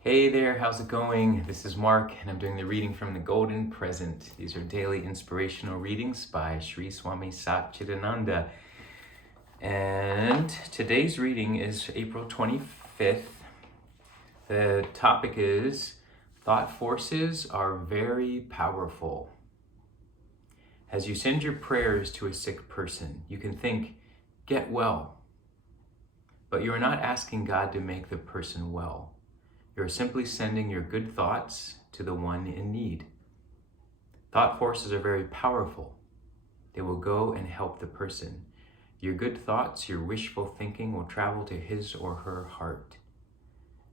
Hey there, how's it going? This is Mark, and I'm doing the reading from the Golden Present. These are daily inspirational readings by Sri Swami Satchidananda. And today's reading is April 25th. The topic is Thought Forces Are Very Powerful. As you send your prayers to a sick person, you can think, get well. But you are not asking God to make the person well. You are simply sending your good thoughts to the one in need. Thought forces are very powerful. They will go and help the person. Your good thoughts, your wishful thinking will travel to his or her heart.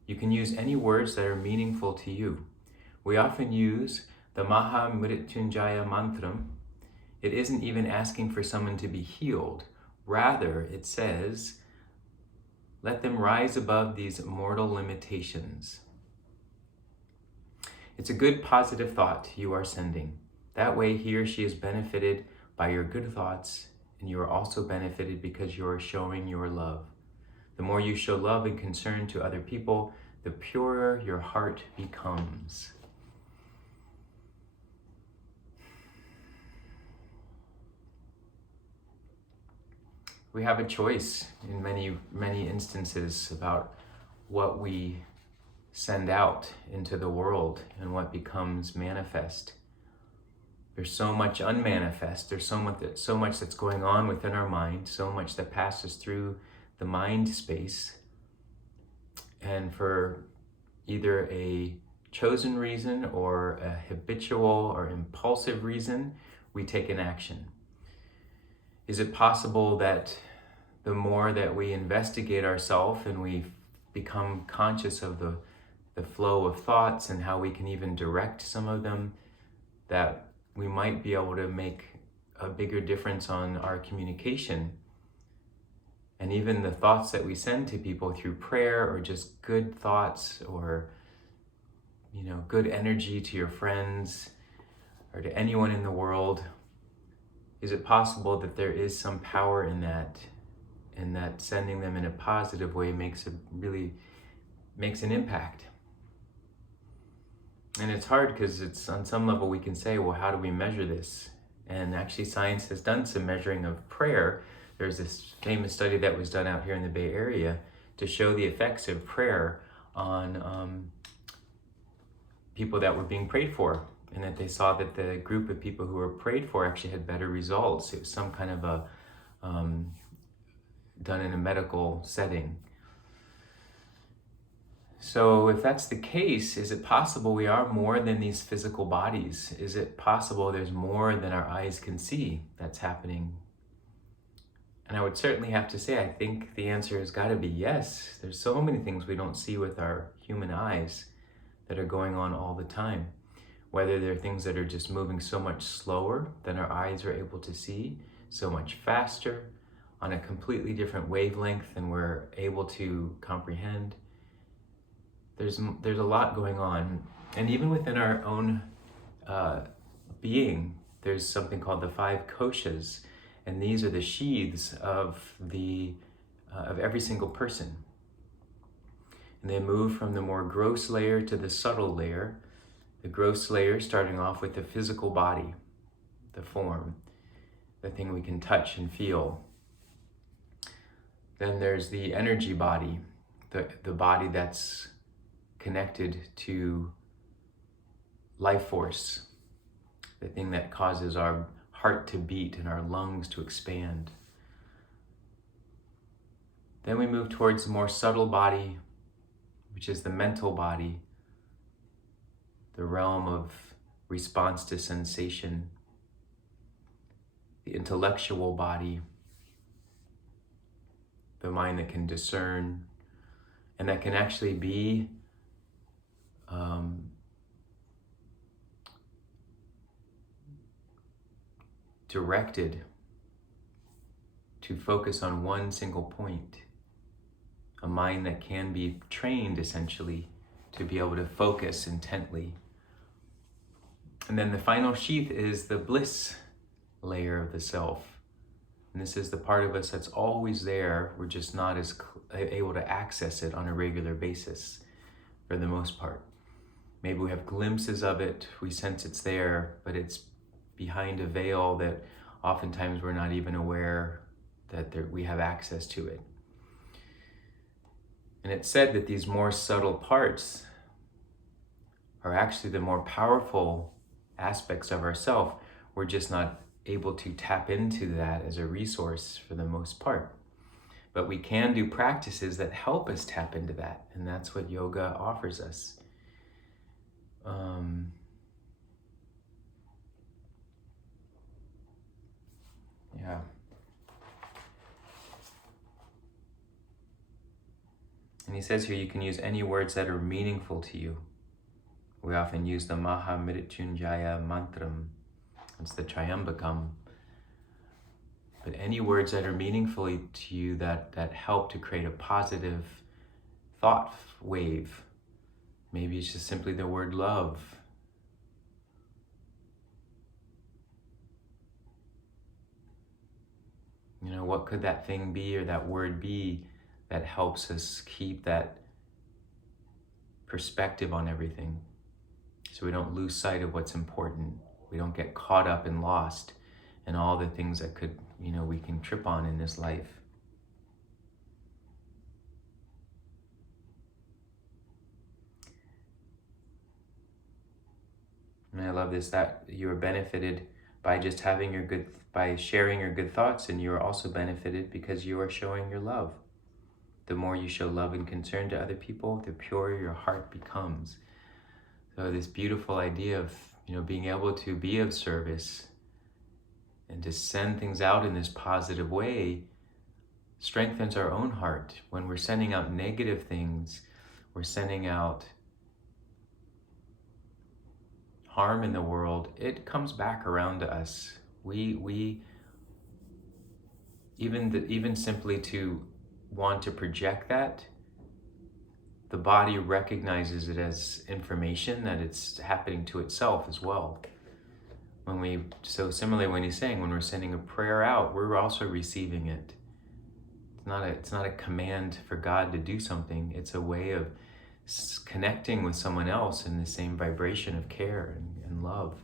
You can use any words that are meaningful to you. We often use the Maha Mrityunjaya mantra. It isn't even asking for someone to be healed. Rather, it says, let them rise above these mortal limitations. It's a good positive thought you are sending. That way he or she is benefited by your good thoughts, and you are also benefited because you are showing your love. The more you show love and concern to other people, the purer your heart becomes. We have a choice in many instances about what we send out into the world and what becomes manifest. There's so much unmanifest. There's so much that's going on within our mind, so much that passes through the mind space. And for either a chosen reason or a habitual or impulsive reason, we take an action. Is it possible that the more that we investigate ourselves and we become conscious of the flow of thoughts and how we can even direct some of them, that we might be able to make a bigger difference on our communication? And even the thoughts that we send to people through prayer, or just good thoughts, or good energy to your friends or to anyone in the world. Is it possible that there is some power in that, and that sending them in a positive way makes an impact? And it's hard because it's on some level we can say, well, how do we measure this? And actually science has done some measuring of prayer. There's this famous study that was done out here in the Bay Area to show the effects of prayer on people that were being prayed for, and that they saw that the group of people who were prayed for actually had better results. It was some kind of a done in a medical setting. So if that's the case, is it possible we are more than these physical bodies? Is it possible there's more than our eyes can see that's happening? And I would certainly have to say, I think the answer has got to be yes. There's so many things we don't see with our human eyes that are going on all the time. Whether they're things that are just moving so much slower than our eyes are able to see, so much faster, on a completely different wavelength than we're able to comprehend. There's a lot going on. And even within our own being, there's something called the 5 koshas. And these are the sheaths of every single person. And they move from the more gross layer to the subtle layer. The gross layer starting off with the physical body, the form, the thing we can touch and feel. Then there's the energy body, the body that's connected to life force, the thing that causes our heart to beat and our lungs to expand. Then we move towards the more subtle body, which is the mental body, the realm of response to sensation, the intellectual body, the mind that can discern, and that can actually be directed to focus on one single point. A mind that can be trained essentially to be able to focus intently. And then the final sheath is the bliss layer of the self. And this is the part of us that's always there. We're just not as able to access it on a regular basis. for the most part. Maybe we have glimpses of it, we sense it's there, but it's behind a veil that oftentimes we're not even aware that we have access to it. And it's said that these more subtle parts are actually the more powerful aspects of ourself. We're just not able to tap into that as a resource for the most part. But we can do practices that help us tap into that, and that's what yoga offers us. Yeah. And he says here, you can use any words that are meaningful to you. We often use the Maha Mrityunjaya mantram. It's the Triambakam. But any words that are meaningful to you that help to create a positive thought wave. Maybe it's just simply the word love. You know, what could that thing be or that word be that helps us keep that perspective on everything, so we don't lose sight of what's important. We don't get caught up and lost in all the things that could, we can trip on in this life. And I love this, that you are benefited by just by sharing your good thoughts, and you are also benefited because you are showing your love. The more you show love and concern to other people, the purer your heart becomes. So this beautiful idea of, being able to be of service and to send things out in this positive way strengthens our own heart. When we're sending out negative things, we're sending out harm in the world, it comes back around to us. We even simply to want to project that, the body recognizes it as information, that it's happening to itself as well. So similarly, when he's saying, when we're sending a prayer out, we're also receiving it. It's not a command for God to do something. It's a way of connecting with someone else in the same vibration of care and love.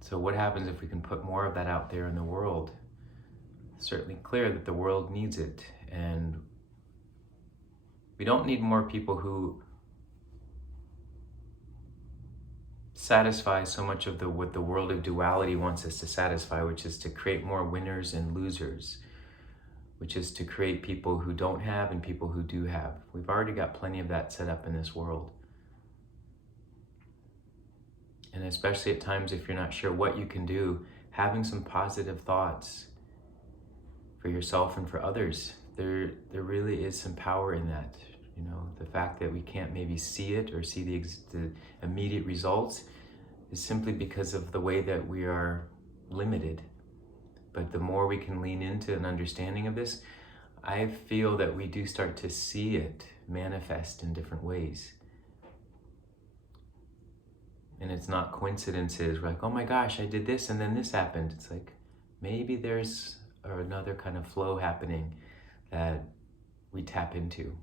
So what happens if we can put more of that out there in the world? It's certainly clear that the world needs it, and we don't need more people who satisfy so much of what the world of duality wants us to satisfy, which is to create more winners and losers, which is to create people who don't have and people who do have. We've already got plenty of that set up in this world. And especially at times, if you're not sure what you can do, having some positive thoughts for yourself and for others, there really is some power in that. The fact that we can't maybe see it or see the immediate results is simply because of the way that we are limited. But the more we can lean into an understanding of this, I feel that we do start to see it manifest in different ways. And it's not coincidences. We're like, oh my gosh, I did this and then this happened. It's like, maybe there's another kind of flow happening that we tap into.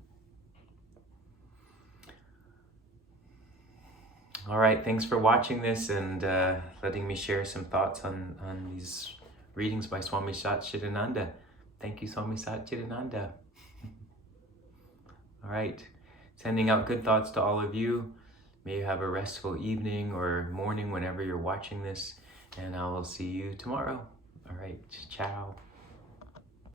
All right, thanks for watching this and letting me share some thoughts on these readings by Swami Satchidananda. Thank you, Swami Satchidananda. All right, sending out good thoughts to all of you. May you have a restful evening or morning whenever you're watching this, and I will see you tomorrow. All right, ciao.